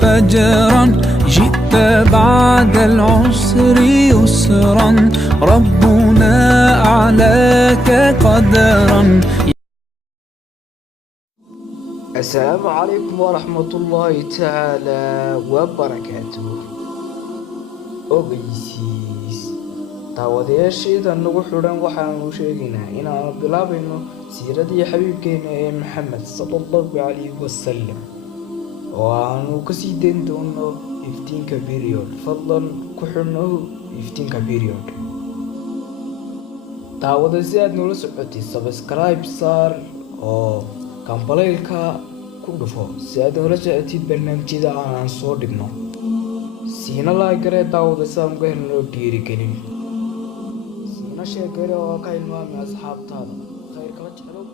فجرا جئت بعد العسر يسرا ربنا أعلاك قدرا. السلام عليكم ورحمة الله تعالى وبركاته. ogeysiis daawadayaasheeda nagu xidhan waxaanu sheegaynaa inaanu bilaabayno siiradii xabiibkeena ee maxamed sallallahu calayhi wasallam oo aanu kasii dayn doono iftiinka period. fadlan ku xidhnow iftiinka period. daawada si aad noola socotay subscribe saar oo kambaleylka ku dhufo si aad noola socotid barnaamijyada aan soo dhigno. siina laagaree daawada si aan uga helno dhiirigelin. siina sheegare oo ka hilmaamay asxaabtaada khayrkala jeclow.